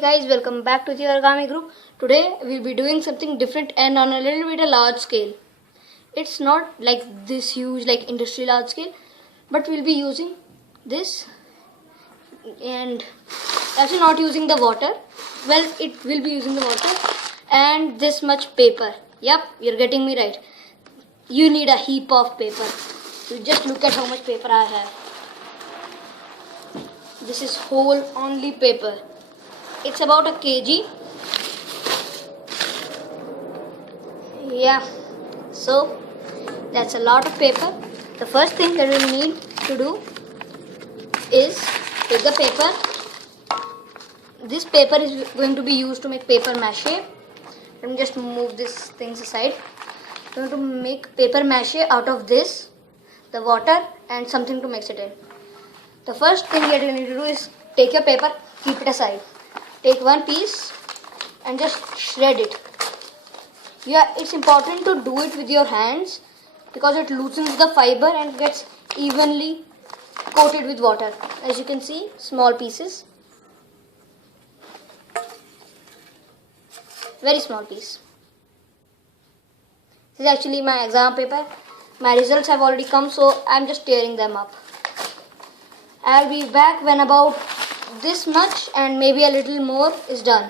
Hey guys, welcome back to the origami group. Today we'll be doing something different and on a little bit a large scale. It's not like this huge like industry large scale, but we'll be using this and actually not using the water. Well, it will be using the water and this much paper. Yep, you're getting me right. You need a heap of paper. You just look at how much paper I have. This is whole only paper. It's about a kg. Yeah, so that's a lot of paper. The first thing that we'll need to do is take the paper. This paper is going to be used to make paper mache. Let me just move these things aside. I'm going to make paper mache out of this, the water and something to mix it in. The first thing that you need to do is take your paper, keep it aside. Take one piece and just shred it. Yeah, it's important to do it with your hands because it loosens the fiber and gets evenly coated with water. As you can see, small pieces. Very small piece. This is actually my exam paper. My results have already come, so I'm just tearing them up. I'll be back when about this much and maybe a little more is done.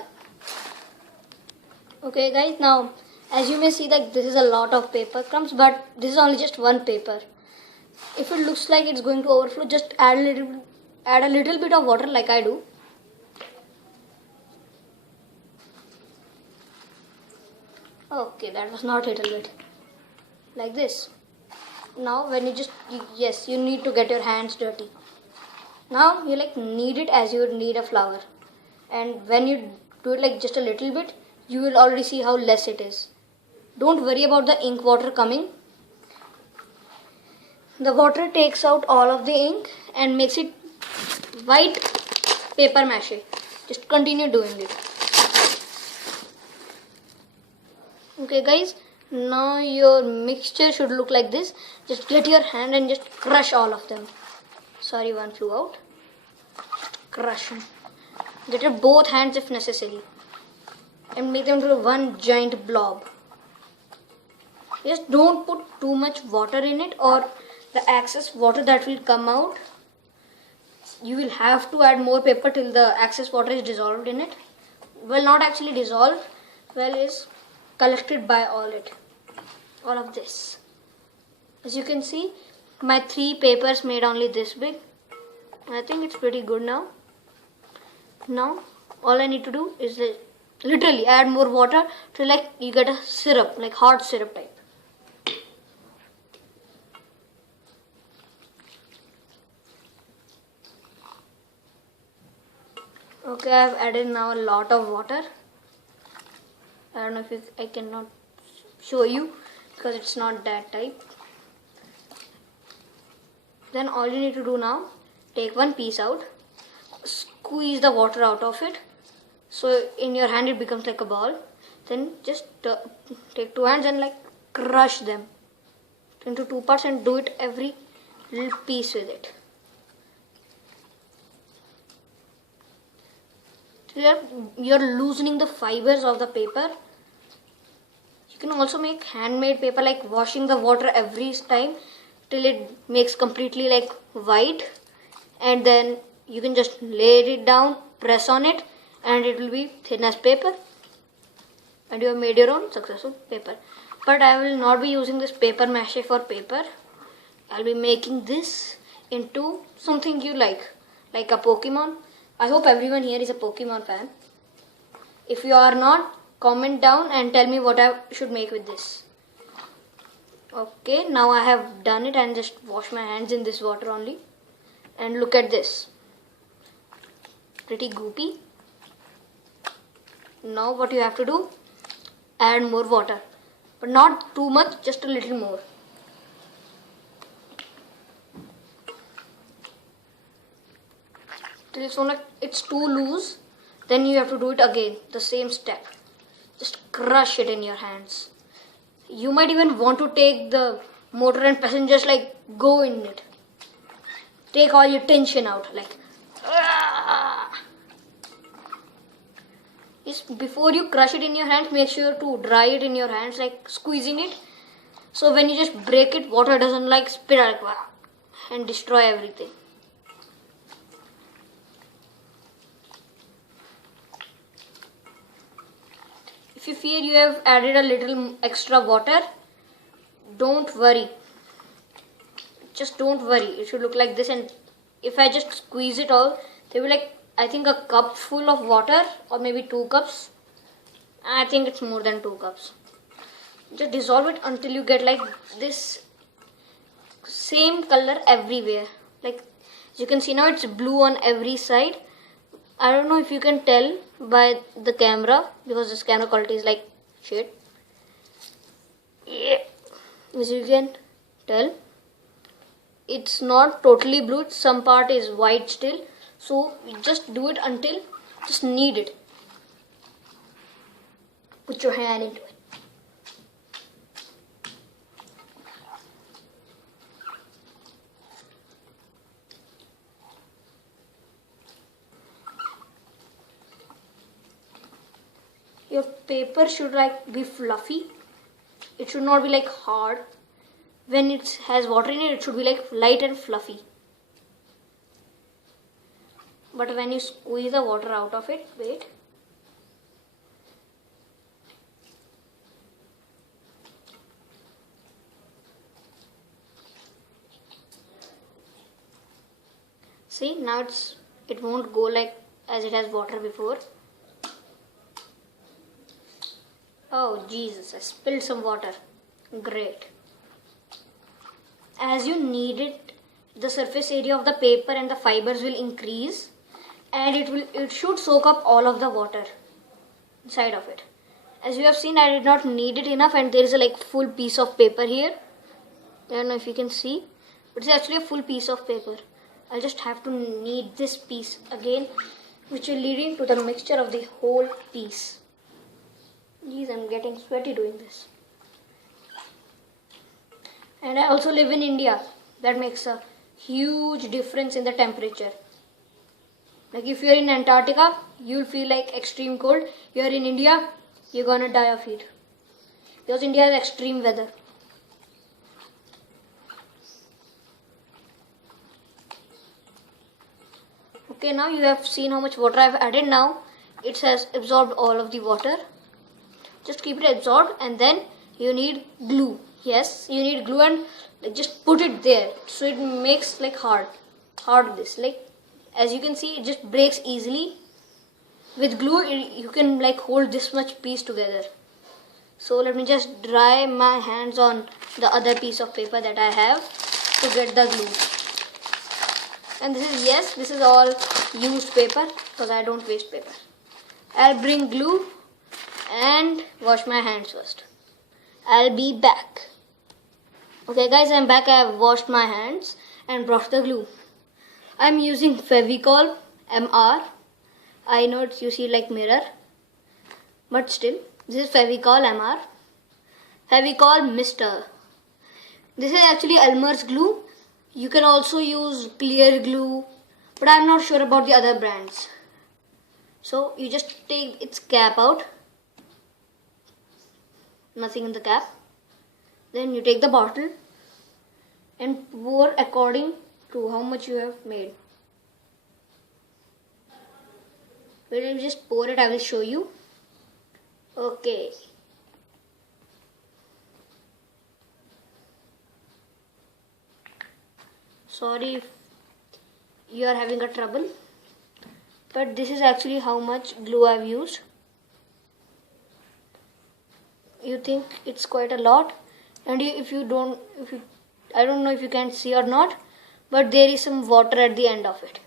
Okay guys, now as you may see that this is a lot of paper crumbs, but this is only just one paper. If it looks like it's going to overflow, just add a little bit of water like I do. Okay, that was not a little bit. Like this. Now when you need to get your hands dirty. Now you knead it as you would knead a flour, and when you do it just a little bit, you will already see how less it is. Don't worry about the ink water coming. The water takes out all of the ink and makes it white paper mache. Just continue doing it. Okay guys, now your mixture should look like this. Just get your hand and just crush all of them. Sorry, one flew out. Crush them. Get your both hands if necessary. And make them into one giant blob. Just don't put too much water in it or the excess water that will come out. You will have to add more paper till the excess water is dissolved in it. Well, not actually dissolved. Well, is collected by all of this. As you can see, my 3 papers made only this big. I think it's pretty good now. Now all I need to do is literally add more water till you get a syrup, like hot syrup type. Okay, I've added now a lot of water. I don't know if I cannot show you because it's not that type. Then all you need to do now, take one piece out, squeeze the water out of it, so in your hand it becomes like a ball. Then just take 2 hands and crush them into 2 parts and do it every little piece with it. So you're loosening the fibers of the paper. You can also make handmade paper, like washing the water every time till it makes completely white, and then you can just lay it down, press on it, and it will be thin as paper, and you have made your own successful paper. But I will not be using this paper mache for paper. I'll be making this into something you like a Pokemon. I hope everyone here is a Pokemon fan. If you are not, comment down and tell me what I should make with this. Okay, now I have done it and just wash my hands in this water only. And look at this. Pretty goopy. Now what you have to do, add more water. But not too much, just a little more. Till it's too loose, then you have to do it again, the same step. Just crush it in your hands. You might even want to take the motor and press and just go in it. Take all your tension out, is before you crush it in your hands, make sure to dry it in your hands, like squeezing it. So when you just break it, water doesn't like spit out and destroy everything. If you feel you have added a little extra water, don't worry. Just don't worry. It should look like this, and if I just squeeze it all, there will be like, I think, a cup full of water, or maybe 2 cups. I think it's more than 2 cups. Just dissolve it until you get like this same color everywhere. Like you can see now, it's blue on every side. I don't know if you can tell by the camera, because this camera quality is like shit. Yeah. As you can tell, it's not totally blue, some part is white still. So just do it until just knead it. Put your hand into it. Your paper should like be fluffy. It should not be like hard. When it has water in it, it should be like light and fluffy. But when you squeeze the water out of it, wait. See, now it won't go like as it has water before. Oh Jesus, I spilled some water. Great. As you knead it, the surface area of the paper and the fibers will increase, and it should soak up all of the water inside of it. As you have seen, I did not knead it enough, and there is a like full piece of paper here. I don't know if you can see, but it's actually a full piece of paper. I'll just have to knead this piece again, which will lead into the mixture of the whole piece. Jeez, I'm getting sweaty doing this. And I also live in India. That makes a huge difference in the temperature. Like if you're in Antarctica, you'll feel like extreme cold. You're in India, you're gonna die of heat. Because India has extreme weather. Okay, now you have seen how much water I've added. Now it has absorbed all of the water. Just keep it absorbed, and then you need glue. Yes, you need glue, and like just put it there so it makes like hard this. Like as you can see, it just breaks easily. With glue, you can like hold this much piece together. So let me just dry my hands on the other piece of paper that I have to get the glue. And this is all used paper, because I don't waste paper. I'll bring glue and wash my hands first. I'll be back. Okay guys, I'm back. I have washed my hands and brought the glue. I'm using Fevicol MR. I know you see like mirror, but still, this is Fevicol MR. Fevicol Mr. This is actually Elmer's glue. You can also use clear glue, but I'm not sure about the other brands. So you just take its cap out. Nothing in the cap. Then you take the bottle and pour according to how much you have made. When you just pour it, I will show you. Okay. Sorry if you are having a trouble, but this is actually how much glue I've used. You think it's quite a lot, and I don't know if you can see or not, but there is some water at the end of it.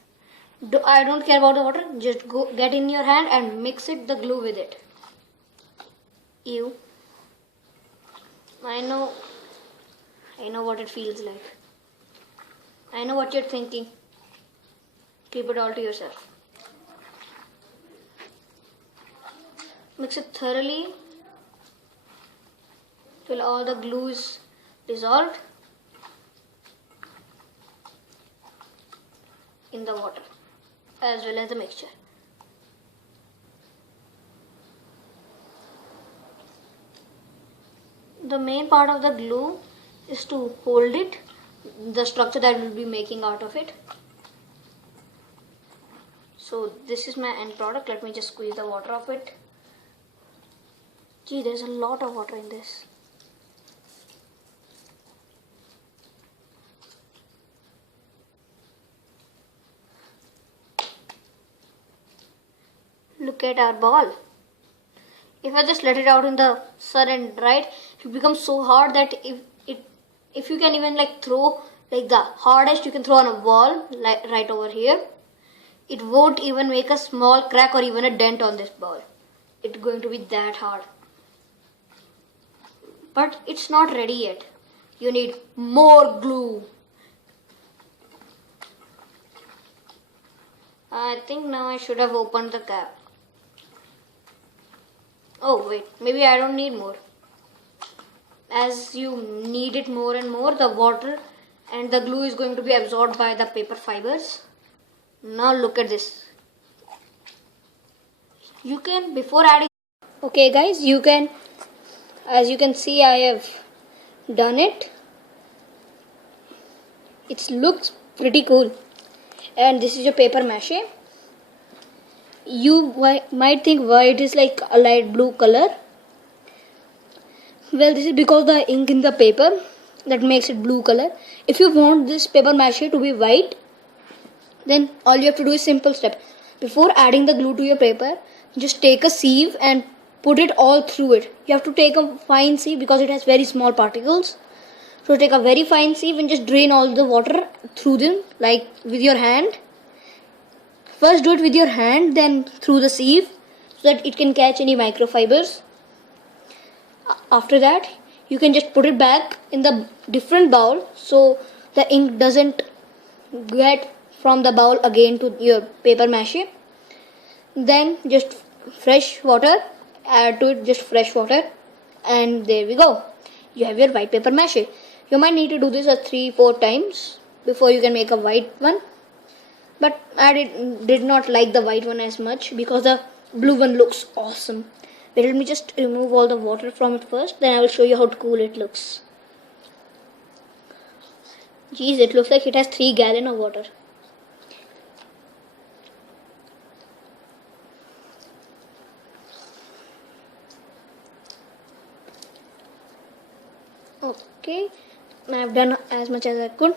I don't care about the water. Just get in your hand and mix the glue with it. Ew. I know what it feels like. I know what you're thinking. Keep it all to yourself. Mix it thoroughly till all the glue is dissolved in the water as well as the mixture. The main part of the glue is to hold it, the structure that we'll be making out of it. So this is my end product. Let me just squeeze the water off it. Gee, there's a lot of water in this. Look at our ball. If I just let it out in the sun and dry it, it becomes so hard that if you can even like throw like the hardest you can throw on a ball, like right over here, it won't even make a small crack or even a dent on this ball. It's going to be that hard. But it's not ready yet. You need more glue. I think now I should have opened the cap. Oh wait, maybe I don't need more. As you need it more and more, the water and the glue is going to be absorbed by the paper fibers. Now look at this. You can, before adding... Okay guys, you can, as you can see, I have done it. It looks pretty cool. And this is your paper mache. You might think why it is like a light blue color. Well, this is because the ink in the paper that makes it blue color. If you want this paper mache to be white, then all you have to do is simple step. Before adding the glue to your paper, just take a sieve and put it all through it. You have to take a fine sieve because it has very small particles. So take a very fine sieve and just drain all the water through them, like with your hand. First do it with your hand, then through the sieve, so that it can catch any microfibers. After that, you can just put it back in the different bowl, so the ink doesn't get from the bowl again to your paper mache. Then just fresh water, add to it just fresh water, and there we go. You have your white paper mache. You might need to do this 3-4 times before you can make a white one. But I did not like the white one as much because the blue one looks awesome. But let me just remove all the water from it first. Then I will show you how cool it looks. Geez, it looks like it has 3 gallons of water. Okay, I've done as much as I could.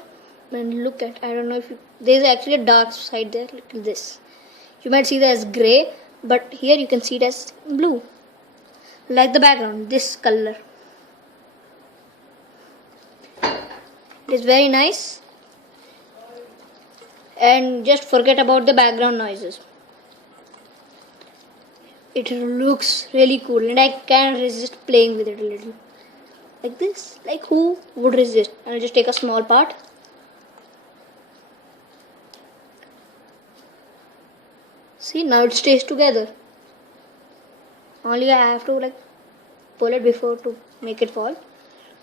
And look at, I don't know if you, there's actually a dark side there. Look at this. You might see that as grey, but here you can see it as blue, like the background, this color. It is very nice. And just forget about the background noises. It looks really cool, and I can't resist playing with it a little. Like this, like who would resist? I'll just take a small part. See, now it stays together. Only I have to like pull it before to make it fall.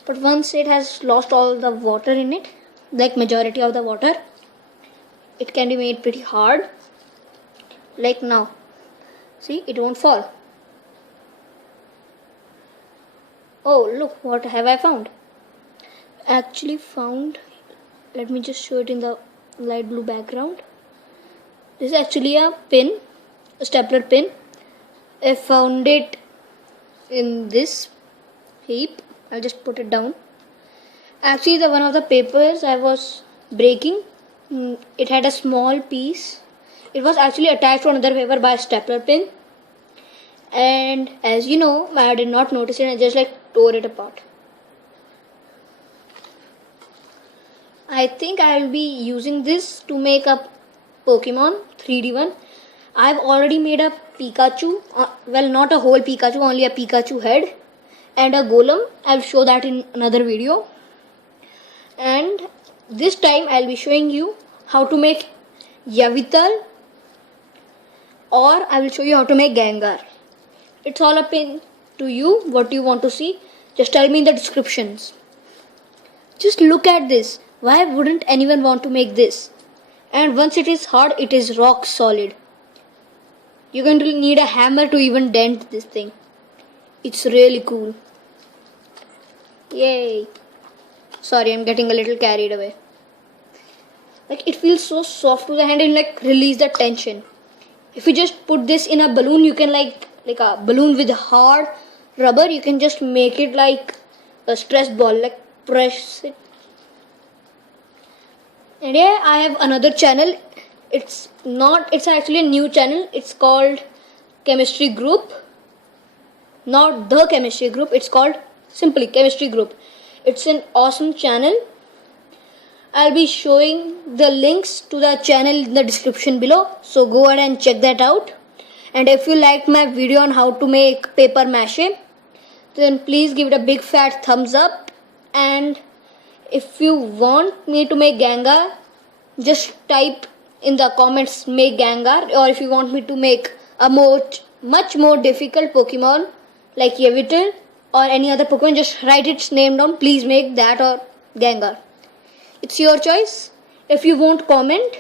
But once it has lost all the water in it, like majority of the water, it can be made pretty hard. Like now. See, it won't fall. Oh, look, what have I found? Actually found, let me just show it in the light blue background. This is actually a pin, a stapler pin. I found it in this heap. I'll just put it down. Actually, the one of the papers I was breaking, it had a small piece. It was actually attached to another paper by a stapler pin. And as you know, I did not notice it. I just like tore it apart. I think I will be using this to make a Pokemon 3D one. I've already made a Pikachu, well, not a whole Pikachu, only a Pikachu head and a golem. I'll show that in another video. And this time I'll be showing you how to make Yvital, or I will show you how to make Gengar. It's all up to you what you want to see. Just tell me in the descriptions. Just look at this. Why wouldn't anyone want to make this? And once it is hard, it is rock solid. You're going to need a hammer to even dent this thing. It's really cool. Yay. Sorry, I'm getting a little carried away. Like it feels so soft to the hand and like release the tension. If you just put this in a balloon, you can like a balloon with hard rubber, you can just make it like a stress ball, like press it. And yeah, I have another channel. It's actually a new channel. It's called Chemistry Group. Not the Chemistry Group, it's called simply Chemistry Group. It's an awesome channel. I'll be showing the links to the channel in the description below, so go ahead and check that out. And if you liked my video on how to make paper mache, then please give it a big fat thumbs up. And if you want me to make Gengar, just type in the comments make Gengar. Or if you want me to make a much more difficult Pokemon like Yveltal or any other Pokemon, just write its name down. Please make that or Gengar. It's your choice. If you won't comment,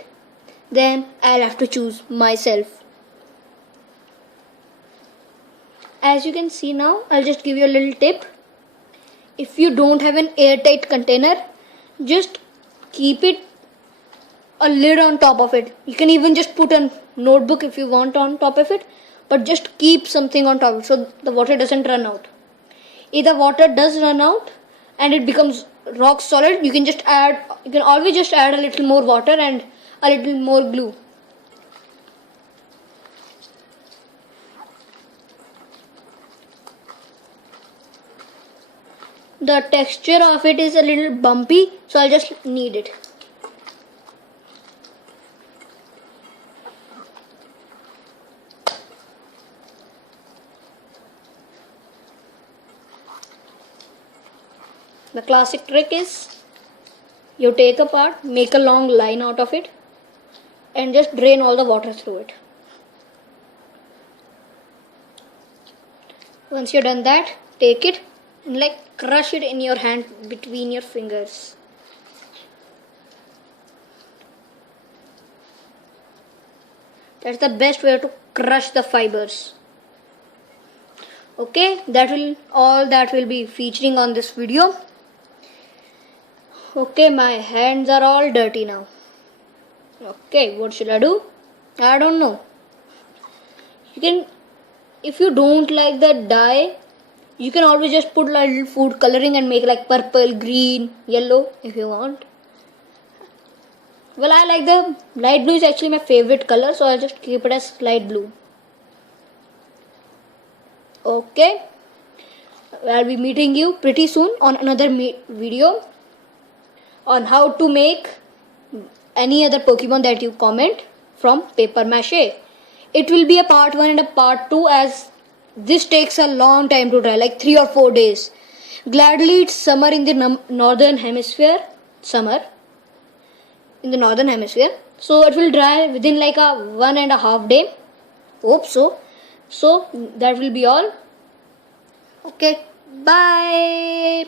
then I'll have to choose myself. As you can see now, I'll just give you a little tip. If you don't have an airtight container, just keep it a lid on top of it. You can even just put a notebook if you want on top of it, but just keep something on top of it so the water doesn't run out. If the water does run out and it becomes rock solid, you can always just add a little more water and a little more glue. The texture of it is a little bumpy, so I'll just knead it. The classic trick is you take a part, make a long line out of it, and just drain all the water through it. Once you're done that, take it and like crush it in your hand between your fingers. That's the best way to crush the fibers. Okay, all that will be featuring on this video. Okay, my hands are all dirty now. Okay, what should I do? I don't know. If you don't like the dye, you can always just put a little food coloring and make like purple, green, yellow if you want. Well, I like the light blue is actually my favorite color, so I'll just keep it as light blue. Okay, I'll be meeting you pretty soon on another video on how to make any other Pokemon that you comment from paper mache. It will be a part 1 and a part 2, as this takes a long time to dry, like 3 or 4 days. Gladly, it's summer in the northern hemisphere. So it will dry within like a 1.5 day. Hope so. So that will be all. Okay, bye.